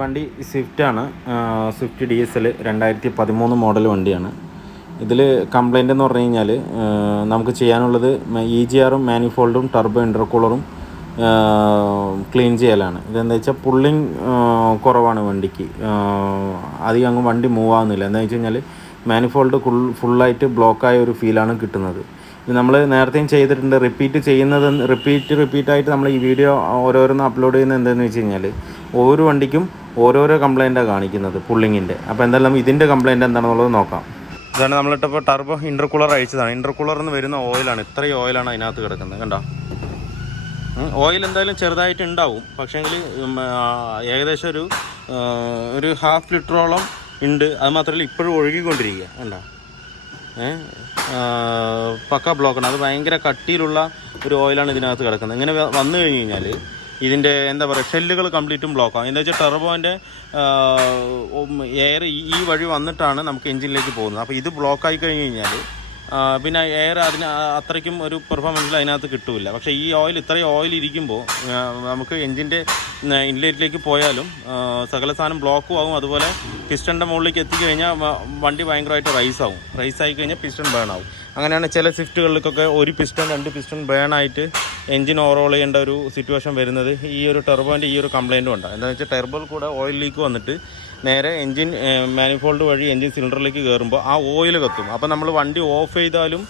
വണ്ടി സ്വിഫ്റ്റാണ്. Swift DSL 2013 model വണ്ടിയാണ്. ഇതിൽ കംപ്ലൈൻ്റ് എന്ന് പറഞ്ഞു കഴിഞ്ഞാൽ നമുക്ക് ചെയ്യാനുള്ളത് EGR-ഉം മാനിഫോൾഡും ടർബോ ഇൻ്റർകൂളറും ക്ലീൻ ചെയ്യലാണ്. ഇതെന്താ വെച്ചാൽ പുള്ളിങ് കുറവാണ് വണ്ടിക്ക്, അധികം അങ്ങ് വണ്ടി മൂവ് ആകുന്നില്ല. എന്താ വെച്ച് കഴിഞ്ഞാൽ മാനിഫോൾഡ് ഫുള്ളായിട്ട് ബ്ലോക്കായ ഒരു ഫീലാണ് കിട്ടുന്നത്. ഇത് നമ്മൾ നേരത്തെയും ചെയ്തിട്ടുണ്ട്. റിപ്പീറ്റായിട്ട് നമ്മൾ ഈ വീഡിയോ ഓരോരോന്ന് അപ്ലോഡ് ചെയ്യുന്നത് എന്താണെന്ന് വെച്ച് കഴിഞ്ഞാൽ ഓരോ വണ്ടിക്കും ഓരോരോ കംപ്ലൈൻറ്റാണ് കാണിക്കുന്നത് പുള്ളിങ്ങിൻ്റെ. അപ്പോൾ എന്തായാലും ഇതിൻ്റെ കംപ്ലൈൻറ്റ് എന്താണെന്നുള്ളത് നോക്കാം. ഇതാണ് നമ്മളിപ്പോൾ ടർബോ ഇൻ്റർകൂളർ അഴിച്ചതാണ്. ഇൻ്റർകൂളറിൽ നിന്ന് വരുന്ന ഓയിലാണ്, ഇത്രയും ഓയിലാണ് അതിനകത്ത് കിടക്കുന്നത്. കണ്ടോ, ഓയിൽ എന്തായാലും ചെറുതായിട്ട് ഉണ്ടാവും, പക്ഷേങ്കിൽ ഏകദേശം ഒരു 1/2 ലിറ്ററോളം ഉണ്ട്. അത് മാത്രമല്ല ഇപ്പോഴും ഒഴുകിക്കൊണ്ടിരിക്കുക. കണ്ടോ, പക്ക ബ്ലോക്കാണ്. അത് ഭയങ്കര കട്ടിയിലുള്ള ഒരു ഓയിലാണ് ഇതിനകത്ത് കിടക്കുന്നത്. ഇങ്ങനെ വന്നു കഴിഞ്ഞ് കഴിഞ്ഞാൽ ഇതിൻ്റെ എന്താ പറയുക, ഷെല്ലുകൾ കംപ്ലീറ്റും ബ്ലോക്കാണ്. എന്താ വെച്ചാൽ ടർബോൻ്റെ എയർ ഈ വഴി വന്നിട്ടാണ് നമുക്ക് എഞ്ചിനിലേക്ക് പോകുന്നത്. അപ്പോൾ ഇത് ബ്ലോക്കായി കഴിഞ്ഞ് കഴിഞ്ഞാൽ പിന്നെ എയർ അതിന് അത്രയ്ക്കും ഒരു പെർഫോമൻസിൽ അതിനകത്ത് കിട്ടില്ല. പക്ഷേ ഈ ഓയിൽ, ഇത്രയും ഓയിൽ ഇരിക്കുമ്പോൾ നമുക്ക് എഞ്ചിൻ്റെ ഇൻലെറ്റിലേക്ക് പോയാലും സകല സാധനം ബ്ലോക്കും ആകും. അതുപോലെ പിസ്റ്റണിൻ്റെ മുകളിലേക്ക് എത്തിക്കഴിഞ്ഞാൽ വണ്ടി ഭയങ്കരമായിട്ട് റൈസായി കഴിഞ്ഞാൽ പിസ്റ്റൺ ബേൺ ആവും. അങ്ങനെയാണ് ചില സ്വിഫ്റ്റുകളിലേക്കൊക്കെ ഒരു പിസ്റ്റൺ 2 പിസ്റ്റൺ ബേണായിട്ട് എഞ്ചിൻ ഓവറോൾ ചെയ്യേണ്ട ഒരു സിറ്റുവേഷൻ വരുന്നത് ഈ ഒരു ടർബോൻ്റെ ഈ ഒരു കംപ്ലയിൻറ്റും ഉണ്ടാകും. എന്താണെന്ന് വെച്ചാൽ ടർബോയിൽ കൂടെ ഓയിൽ ലീക്ക് വന്നിട്ട് നേരെ എൻജിൻ മാനിഫോൾഡ് വഴി എൻജിൻ സിലിണ്ടറിലേക്ക് കയറുമ്പോൾ ആ ഓയിൽ കത്തും. അപ്പോൾ നമ്മൾ വണ്ടി ഓഫ് ചെയ്താലും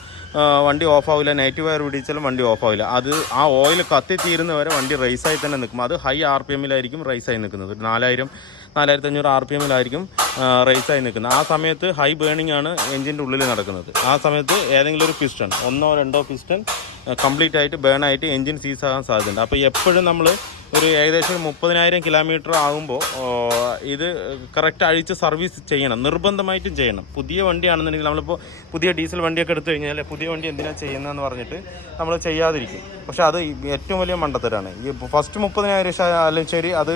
വണ്ടി ഓഫാവില്ല, നെഗറ്റീവ് വയർ പിടിച്ചാലും വണ്ടി ഓഫാവില്ല. അത് ആ ഓയിൽ കത്തി തീരുന്നവരെ വണ്ടി റേസായി തന്നെ നിൽക്കും. അത് ഹൈ RPM-ലായിരിക്കും റേസായി നിൽക്കുന്നത്. 4500 RPM-ലായിരിക്കും റേസായി നിൽക്കുന്നത്. ആ സമയത്ത് ഹൈ ബേണിംഗ് ആണ് എൻജിൻ്റെ ഉള്ളിൽ നടക്കുന്നത്. ആ സമയത്ത് ഏതെങ്കിലും ഒരു പിസ്റ്റൺ, 1 or 2 പിസ്റ്റൺ കംപ്ലീറ്റ് ആയിട്ട് ബേണായിട്ട് എൻജിൻ സീസ് ആകാൻ സാധ്യതയുണ്ട്. അപ്പോൾ എപ്പോഴും നമ്മൾ ഒരു ഏകദേശം 30,000 കിലോമീറ്റർ ആകുമ്പോൾ ഇത് കറക്റ്റ് അഴിച്ച് സർവീസ് ചെയ്യണം, നിർബന്ധമായിട്ടും ചെയ്യണം. പുതിയ വണ്ടിയാണെന്നുണ്ടെങ്കിൽ നമ്മളിപ്പോൾ പുതിയ ഡീസൽ വണ്ടിയൊക്കെ എടുത്തു കഴിഞ്ഞാൽ പുതിയ വണ്ടി എന്തിനാണ് ചെയ്യുന്നതെന്ന് പറഞ്ഞിട്ട് നമ്മൾ ചെയ്യാതിരിക്കും. പക്ഷേ അത് ഏറ്റവും വലിയ മണ്ടത്തരാണ്. ഈ ഫസ്റ്റ് 30,000 അല്ലെങ്കിൽ ശരി, അത്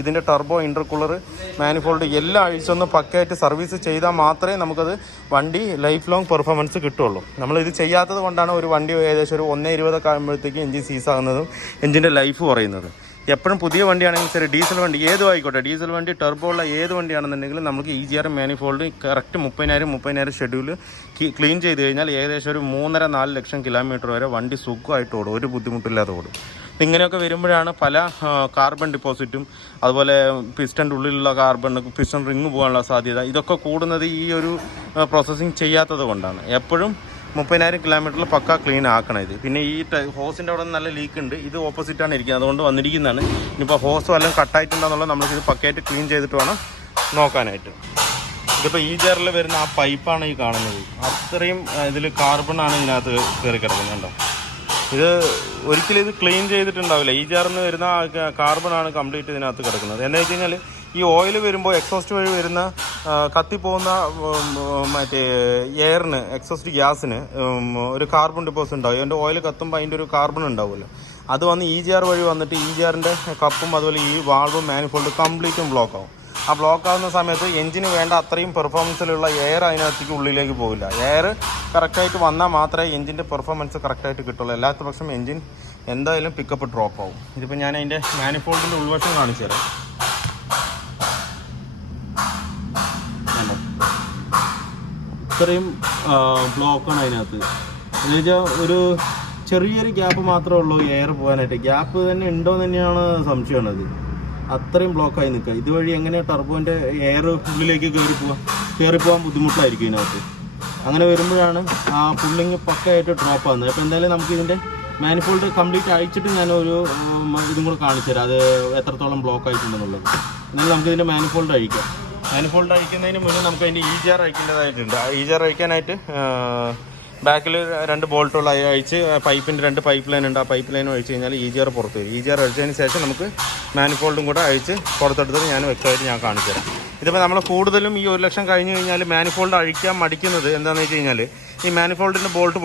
ഇതിൻ്റെ ടർബോ ഇൻ്റർകൂളർ മാനിഫോൾഡ് എല്ലാം അഴിച്ചൊന്ന് പക്കയായിട്ട് സർവീസ് ചെയ്താൽ മാത്രമേ നമുക്കത് വണ്ടി ലൈഫ് ലോങ് പെർഫോമൻസ് കിട്ടുള്ളൂ. നമ്മളിത് ചെയ്യാത്തത് കൊണ്ടാണ് ഒരു വണ്ടി ഏകദേശം ഒരു 1.20 ആകുമ്പോഴത്തേക്ക് എഞ്ചിൻ സീസ് ആകുന്നതും എഞ്ചിൻ്റെ ലൈഫ് കുറയുന്നത്. എപ്പോഴും പുതിയ വണ്ടിയാണെങ്കിൽ ശരി, ഡീസൽ വണ്ടി ഏതും ആയിക്കോട്ടെ, ഡീസൽ വണ്ടി ടർബോ ഉള്ള ഏത് വണ്ടിയാണെന്നുണ്ടെങ്കിലും നമുക്ക് EGR manifold correct 30,000 schedule clean ചെയ്ത് കഴിഞ്ഞാൽ ഏകദേശം ഒരു 3.5-4 ലക്ഷം കിലോമീറ്റർ വരെ വണ്ടി സുഖമായിട്ട് ഓടും, ഒരു ബുദ്ധിമുട്ടില്ലാതെ ഓടും. ഇങ്ങനെയൊക്കെ വരുമ്പോഴാണ് പല കാർബൺ ഡിപ്പോസിറ്റും അതുപോലെ പിസ്റ്റൻ്റെ ഉള്ളിലുള്ള പിസ്റ്റൺ റിങ് പോകാനുള്ള സാധ്യത ഇതൊക്കെ കൂടുന്നത് ഈ ഒരു പ്രോസസ്സിങ് ചെയ്യാത്തത് കൊണ്ടാണ്. എപ്പോഴും 30,000 കിലോമീറ്ററിൽ പക്ക ക്ലീൻ ആക്കണം ഇത്. പിന്നെ ഈ ഹോസിൻ്റെ അവിടെ നല്ല ലീക്ക് ഉണ്ട്, ഇത് ഓപ്പോസിറ്റാണ് ഇരിക്കുന്നത്, അതുകൊണ്ട് വന്നിരിക്കുന്നതാണ്. ഇനിയിപ്പോൾ ഹോസ് വല്ലതും കട്ടായിട്ടുണ്ടെന്നുള്ളത് നമ്മൾക്കിത് പക്കയായിട്ട് ക്ലീൻ ചെയ്തിട്ട് വേണം നോക്കാനായിട്ട്. ഇതിപ്പോൾ EGR-ൽ വരുന്ന ആ പൈപ്പാണ് ഈ കാണുന്നത്. അത്രയും ഇതിൽ കാർബണാണ് ഇതിനകത്ത് കയറി കിടക്കുന്നത്. കണ്ടോ, ഇത് ഒരിക്കലും ഇത് ക്ലീൻ ചെയ്തിട്ടുണ്ടാവില്ല. EGR-ന്ന് വരുന്ന കാർബണാണ് കംപ്ലീറ്റ് ഇതിനകത്ത് കിടക്കുന്നത്. എന്താ വെച്ച് കഴിഞ്ഞാൽ ഈ ഓയിൽ വരുമ്പോൾ എക്സോസ്റ്റ് വഴി വരുന്ന കത്തിപ്പോകുന്ന മറ്റേ എയറിന്, എക്സോസ്റ്റ് ഗ്യാസിന് ഒരു കാർബൺ ഡിപ്പോസിറ്റ് ഉണ്ടാവും. അതിൻ്റെ ഓയിൽ കത്തുമ്പോൾ അതിൻ്റെ ഒരു കാർബൺ ഉണ്ടാവുമല്ലോ, അത് വന്ന് EGR വഴി വന്നിട്ട് EGR-ൻ്റെ കപ്പും അതുപോലെ ഈ വാൾവും മാനിഫോൾഡ് കംപ്ലീറ്റും ബ്ലോക്ക് ആവും. ആ ബ്ലോക്ക് ആകുന്ന സമയത്ത് എഞ്ചിന് വേണ്ട അത്രയും പെർഫോമൻസിലുള്ള എയർ അതിനകത്തേക്ക് ഉള്ളിലേക്ക് പോകില്ല. എയർ കറക്റ്റായിട്ട് വന്നാൽ മാത്രമേ എഞ്ചിൻ്റെ പെർഫോമൻസ് കറക്റ്റായിട്ട് കിട്ടുള്ളൂ. അല്ലാത്ത പക്ഷം എഞ്ചിൻ എന്തായാലും പിക്കപ്പ് ഡ്രോപ്പ് ആവും. ഇതിപ്പോൾ ഞാൻ അതിൻ്റെ മാനിഫോൾഡിൻ്റെ ഉൾവശം കാണിച്ചു തരാം. ഇത്രയും ബ്ലോക്കാണ് അതിനകത്ത്. എന്ന് വെച്ചാൽ ഒരു ചെറിയൊരു ഗ്യാപ്പ് മാത്രമേ ഉള്ളൂ എയർ പോകാനായിട്ട്. ഗ്യാപ്പ് തന്നെ ഉണ്ടോ എന്ന് തന്നെയാണ് സംശയമാണത്. അത്രയും ബ്ലോക്കായി നിൽക്കുക. ഇതുവഴി എങ്ങനെ ടർബോൻ്റെ എയർ ഉള്ളിലേക്ക് കയറിപ്പോകാൻ ബുദ്ധിമുട്ടായിരിക്കും ഇതിനകത്ത്. അങ്ങനെ വരുമ്പോഴാണ് ആ പുള്ളിങ് പക്കയായിട്ട് ഡ്രോപ്പ് ആകുന്നത്. അപ്പോൾ എന്തായാലും നമുക്ക് ഇതിൻ്റെ മാനിഫോൾഡ് കംപ്ലീറ്റ് അഴിച്ചിട്ട് ഞാനൊരു ഇതും കൂടെ കാണിച്ചു തരാം, അത് എത്രത്തോളം ബ്ലോക്ക് ആയിട്ടുണ്ടെന്നുള്ളത്. എന്നാലും നമുക്കിതിൻ്റെ മാനിഫോൾഡ് അഴിക്കാം. മാനിഫോൾഡ് അഴിക്കുന്നതിന് മുന്നേ നമുക്ക് അതിൻ്റെ EGR അഴിക്കേണ്ടതായിട്ടുണ്ട്. EGR അഴിക്കാനായിട്ട് ബാക്കിൽ 2 ബോൾട്ടുള്ള അഴിച്ച് പൈപ്പിൻ്റെ 2 പൈപ്പ് ലൈൻ ഉണ്ട്. ആ പൈപ്പ് ലൈൻ അഴിച്ച് കഴിഞ്ഞാൽ EGR പുറത്ത് വരും. EGR അഴിച്ചതിന് ശേഷം നമുക്ക് മാനിഫോൾഡും കൂടെ അഴിച്ച് പുറത്തെടുത്തത് ഞാൻ വ്യക്തമായിട്ട് ഞാൻ കാണിച്ചു തരാം. ഇതിപ്പോൾ നമ്മൾ കൂടുതലും ഈ 1 ലക്ഷം കഴിഞ്ഞ് കഴിഞ്ഞാൽ മാനിഫോൾഡ് അഴിക്കാൻ മടിക്കുന്നത് എന്താണെന്ന് വെച്ച് കഴിഞ്ഞാൽ ഈ മാനിഫോൾഡിൻ്റെ ബോൾട്ട്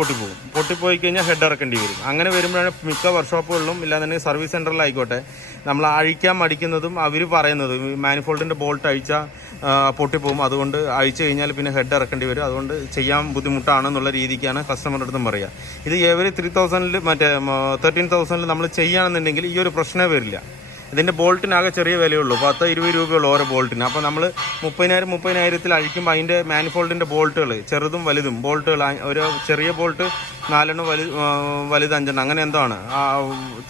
പൊട്ടിപ്പോയി കഴിഞ്ഞാൽ ഹെഡ് ഇറക്കേണ്ടി വരും. അങ്ങനെ വരുമ്പോഴാണ് മിക്ക വർക്ക്ഷോപ്പുകളിലും ഇല്ലാന്നുണ്ടെങ്കിൽ സർവീസ് സെൻറ്ററിലായിക്കോട്ടെ നമ്മൾ അഴിക്കാൻ മടിക്കുന്നതും അവർ പറയുന്നത് മാനിഫോൾഡിൻ്റെ ബോൾട്ട് അഴിച്ചാൽ പൊട്ടിപ്പോകും, അതുകൊണ്ട് അഴിച്ചു കഴിഞ്ഞാൽ പിന്നെ ഹെഡ് ഇറക്കേണ്ടി വരും, അതുകൊണ്ട് ചെയ്യാൻ ബുദ്ധിമുട്ടാണെന്നുള്ള രീതിക്കാണ് കസ്റ്റമറുടെ അടുത്തും പറയുക. ഇത് എവരി 3000 മറ്റേ 13,000 നമ്മൾ ചെയ്യുകയാണെന്നുണ്ടെങ്കിൽ ഈ ഒരു പ്രശ്നമേ വരില്ല. ഇതിൻ്റെ ബോൾട്ടിനാകെ ചെറിയ വിലയുള്ളൂ, 10-20 രൂപയുള്ളൂ ഓരോ ബോൾട്ടിന്. അപ്പോൾ നമ്മൾ 30,000 അഴിക്കുമ്പോൾ അതിൻ്റെ മാനിഫോൾഡിൻ്റെ ബോൾട്ടുകൾ ചെറുതും വലുതും ബോൾട്ടുകൾ, ഒരു ചെറിയ ബോൾട്ട് 4 വലുത് 5, അങ്ങനെ എന്തോ ആണ്.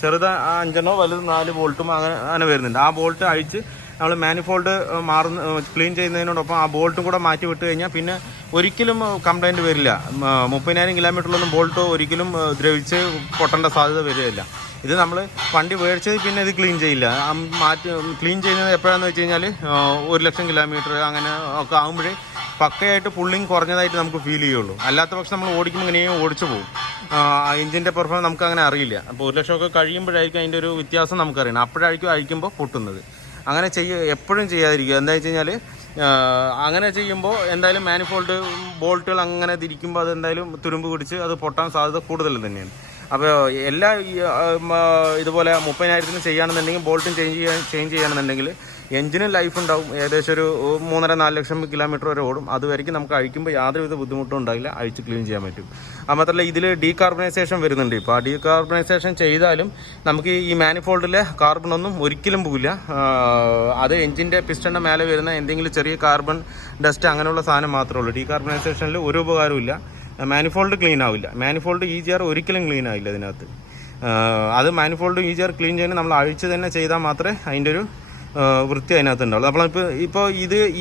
ചെറുത് 5 വലുത് 4 ബോൾട്ടും അങ്ങനെ വരുന്നുണ്ട്. ആ ബോൾട്ട് അഴിച്ച് നമ്മൾ മാനിഫോൾഡ് ക്ലീൻ ചെയ്യുന്നതിനോടൊപ്പം ആ ബോൾട്ടും കൂടെ മാറ്റി വിട്ട് കഴിഞ്ഞാൽ പിന്നെ ഒരിക്കലും കംപ്ലൈൻറ്റ് വരില്ല. 30,000 കിലോമീറ്ററിലൊന്നും ബോൾട്ട് ഒരിക്കലും ദ്രവിച്ച് പൊട്ടേണ്ട സാധ്യത വരികയില്ല. ഇത് നമ്മൾ വണ്ടി മേടിച്ചത് പിന്നെ ഇത് ക്ലീൻ ചെയ്യില്ല. ക്ലീൻ ചെയ്യുന്നത് എപ്പോഴാണെന്ന് വെച്ച് കഴിഞ്ഞാൽ 1,00,000 കിലോമീറ്റർ അങ്ങനെ ഒക്കെ ആകുമ്പോഴേ പക്കയായിട്ട് പുള്ളിങ് കുറഞ്ഞതായിട്ട് നമുക്ക് ഫീൽ ചെയ്യുള്ളൂ. അല്ലാത്ത പക്ഷം നമ്മൾ ഓടിക്കുമ്പോൾ ഇങ്ങനെയും ഓടിച്ചു പോകും. എഞ്ചിൻ്റെ പെർഫോമൻസ് നമുക്ക് അങ്ങനെ അറിയില്ല. അപ്പോൾ 1,00,000 ഒക്കെ കഴിയുമ്പോഴായിരിക്കും അതിൻ്റെ ഒരു വ്യത്യാസം നമുക്കറിയണം. അപ്പോഴായിരിക്കും അഴിക്കുമ്പോൾ പൊട്ടുന്നത്. അങ്ങനെ എപ്പോഴും ചെയ്യാതിരിക്കുക. എന്താ വെച്ച് കഴിഞ്ഞാൽ അങ്ങനെ ചെയ്യുമ്പോൾ എന്തായാലും മാനിഫോൾഡ് ബോൾട്ടുകൾ അങ്ങനെ തിരിക്കുമ്പോൾ അത് എന്തായാലും തുരുമ്പ് പിടിച്ച് അത് പൊട്ടാൻ സാധ്യത കൂടുതൽ തന്നെയാണ്. അപ്പോൾ എല്ലാ ഇതുപോലെ 30,000 ചെയ്യുകയാണെന്നുണ്ടെങ്കിൽ ബോൾട്ടും ചേഞ്ച് ചെയ്യുകയാണെന്നുണ്ടെങ്കിൽ എഞ്ചിനും ലൈഫ് ഉണ്ടാവും. ഏകദേശം ഒരു 3.5-4 ലക്ഷം കിലോമീറ്റർ വരെ ഓടും. അതുവരെയ്ക്കും നമുക്ക് അഴിക്കുമ്പോൾ യാതൊരുവിധ ബുദ്ധിമുട്ടും ഉണ്ടാവില്ല, അഴിച്ച് ക്ലീൻ ചെയ്യാൻ പറ്റും. അത് മാത്രമല്ല ഇതിൽ ഡീകാർബണൈസേഷൻ വരുന്നുണ്ട്. ഇപ്പോൾ ആ ഡീകാർബണൈസേഷൻ ചെയ്താലും നമുക്ക് ഈ മാനിഫോൾഡിലെ കാർബണൊന്നും ഒരിക്കലും പോകില്ല. അത് എഞ്ചിൻ്റെ പിസ്റ്റണിൻ്റെ മേലെ വരുന്ന എന്തെങ്കിലും ചെറിയ കാർബൺ ഡസ്റ്റ് അങ്ങനെയുള്ള സാധനം മാത്രമേ ഉള്ളൂ. ഡീകാർബണൈസേഷനിൽ ഒരു ഉപകാരവും ഇല്ല. മാനിഫോൾഡ് ക്ലീൻ ആവില്ല. മാനിഫോൾഡ് EGR ഒരിക്കലും ക്ലീൻ ആവില്ല ഇതിനകത്ത്. അത് മാനിഫോൾഡ് EGR ക്ലീൻ ചെയ്യാൻ നമ്മൾ അഴിച്ച് തന്നെ ചെയ്താൽ മാത്രമേ അതിൻ്റെ ഒരു വൃത്തി അതിനകത്ത് ഉണ്ടാവുള്ളൂ. അപ്പോൾ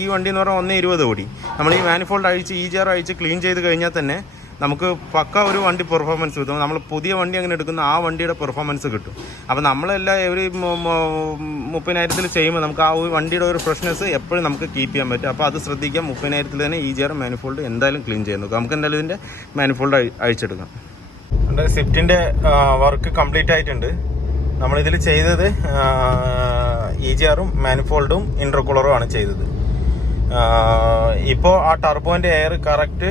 ഈ വണ്ടി എന്ന് പറഞ്ഞാൽ 1.20 ഓടി. നമ്മൾ ഈ മാനിഫോൾഡ് അഴിച്ച് EGR അഴിച്ച് ക്ലീൻ ചെയ്ത് കഴിഞ്ഞാൽ തന്നെ നമുക്ക് പക്ക ഒരു വണ്ടി പെർഫോമൻസ് കിട്ടും. നമ്മൾ പുതിയ വണ്ടി അങ്ങനെ എടുക്കുന്ന ആ വണ്ടിയുടെ പെർഫോമൻസ് കിട്ടും. അപ്പോൾ നമ്മളെല്ലാം ഒരു 30,000 ചെയ്യുമ്പോൾ നമുക്ക് ആ ഒരു വണ്ടിയുടെ ഒരു ഫ്രഷ്നെസ് എപ്പോഴും നമുക്ക് കീപ്പ് ചെയ്യാൻ പറ്റും. അപ്പോൾ അത് ശ്രദ്ധിക്കാം. 30,000 തന്നെ EGR മാനിഫോൾഡ് എന്തായാലും ക്ലീൻ ചെയ്യാൻ നോക്കാം. നമുക്ക് എന്തായാലും ഇതിൻ്റെ മാനിഫോൾഡ് അഴിച്ചെടുക്കാം. എൻ്റെ സ്വിഫ്റ്റിൻ്റെ വർക്ക് കംപ്ലീറ്റ് ആയിട്ടുണ്ട്. നമ്മളിതിൽ ചെയ്തത് EGRും മാനിഫോൾഡും ഇൻ്റർകൂളറും ആണ് ചെയ്തത്. ഇപ്പോൾ ആ ടർബോൻ്റെ എയർ കറക്റ്റ്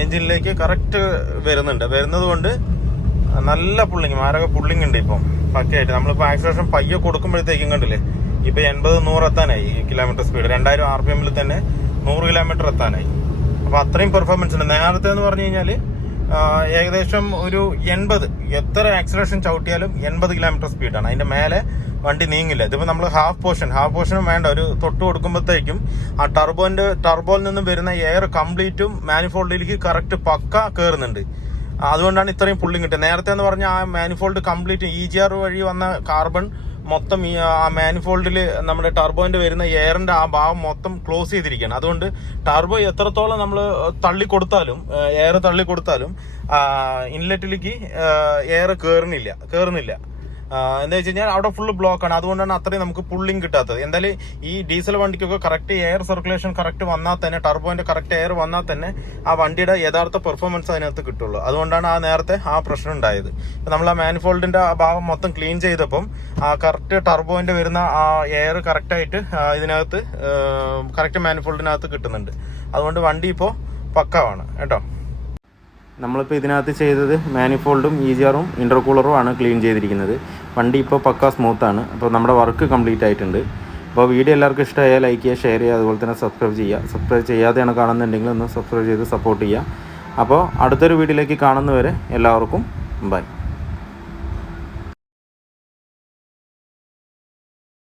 എൻജിനിലേക്ക് കറക്റ്റ് വരുന്നത് കൊണ്ട് നല്ല പുള്ളിങ്, മാരക പുള്ളിങ് ഉണ്ട് ഇപ്പം പക്കയായിട്ട്. നമ്മളിപ്പോൾ ആക്സിലറേഷൻ പയ്യെ കൊടുക്കുമ്പോഴത്തേക്കും കണ്ടില്ലേ, ഇപ്പോൾ 80-100 എത്താനായി കിലോമീറ്റർ സ്പീഡ്. 2000 RPM തന്നെ 100 കിലോമീറ്റർ എത്താനായി. അപ്പോൾ അത്രയും പെർഫോമൻസ് ഉണ്ട്. നേരത്തെ എന്ന് പറഞ്ഞു കഴിഞ്ഞാൽ ഏകദേശം ഒരു 80, എത്ര ആക്സിലറേഷൻ ചവിട്ടിയാലും 80 കിലോമീറ്റർ സ്പീഡാണ്. അതിൻ്റെ മേലെ വണ്ടി നീങ്ങില്ല. ഇതിപ്പോൾ നമ്മൾ ഹാഫ് പോർഷനും വേണ്ട, ഒരു തൊട്ട് കൊടുക്കുമ്പോഴത്തേക്കും ആ ടർബോയിൽ നിന്നും വരുന്ന എയർ കംപ്ലീറ്റും മാനിഫോൾഡിലേക്ക് കറക്റ്റ് പക്ക കയറുന്നുണ്ട്. അതുകൊണ്ടാണ് ഇത്രയും പുള്ളിങ് കിട്ടുക. നേരത്തെ എന്ന് പറഞ്ഞാൽ ആ മാനിഫോൾഡ് കംപ്ലീറ്റ് EGR വഴി വന്ന കാർബൺ മൊത്തം ആ മാനിഫോൾഡിൽ നമ്മുടെ ടർബോൻ്റെ വരുന്ന എയറിൻ്റെ ആ ഭാഗം മൊത്തം ക്ലോസ് ചെയ്തിരിക്കുകയാണ്. അതുകൊണ്ട് ടർബോ എത്രത്തോളം നമ്മൾ എയർ തള്ളിക്കൊടുത്താലും ഇൻലെറ്റിലേക്ക് എയർ കയറുന്നില്ല. എന്താ വെച്ച് കഴിഞ്ഞാൽ അവിടെ ഫുള്ള് ബ്ലോക്കാണ്. അതുകൊണ്ടാണ് അത്രയും നമുക്ക് പുള്ളിങ് കിട്ടാത്തത്. എന്തായാലും ഈ ഡീസൽ വണ്ടിക്കൊക്കെ കറക്റ്റ് എയർ സർക്കുലേഷൻ കറക്റ്റ് വന്നാൽ തന്നെ, ടർബോന്റെ കറക്റ്റ് എയർ വന്നാൽ തന്നെ ആ വണ്ടിയുടെ യഥാർത്ഥ പെർഫോമൻസ് അതിനകത്ത് കിട്ടുള്ളൂ. അതുകൊണ്ടാണ് നേരത്തെ ആ പ്രശ്നം ഉണ്ടായത്. നമ്മൾ ആ മാനിഫോൾഡിന്റെ ആ ഭാഗം മൊത്തം ക്ലീൻ ചെയ്തപ്പം ആ കറക്റ്റ് ടർബോന്റെ വരുന്ന ആ എയർ കറക്റ്റായിട്ട് ഇതിനകത്ത് കറക്റ്റ് മാനിഫോൾഡിനകത്ത് കിട്ടുന്നുണ്ട്. അതുകൊണ്ട് വണ്ടി ഇപ്പോൾ പക്കമാണ് കേട്ടോ. നമ്മളിപ്പോൾ ഇതിനകത്ത് ചെയ്തത് മാനിഫോൾഡും EGRും ഇൻ്റർകൂളറും ആണ് ക്ലീൻ ചെയ്തിരിക്കുന്നത്. വണ്ടി ഇപ്പോൾ പക്ക സ്മൂത്താണ്. അപ്പോൾ നമ്മുടെ വർക്ക് കംപ്ലീറ്റ് ആയിട്ടുണ്ട്. അപ്പോൾ വീഡിയോ എല്ലാവർക്കും ഇഷ്ടമായാൽ ലൈക്ക് ചെയ്യുക, ഷെയർ ചെയ്യുക, അതുപോലെ തന്നെ സബ്സ്ക്രൈബ് ചെയ്യാതെയാണ് കാണുന്നുണ്ടെങ്കിൽ ഒന്ന് സബ്സ്ക്രൈബ് ചെയ്ത് സപ്പോർട്ട് ചെയ്യുക. അപ്പോൾ അടുത്തൊരു വീഡിയോയിലേക്ക് കാണുന്നവരെ എല്ലാവർക്കും ബൈ.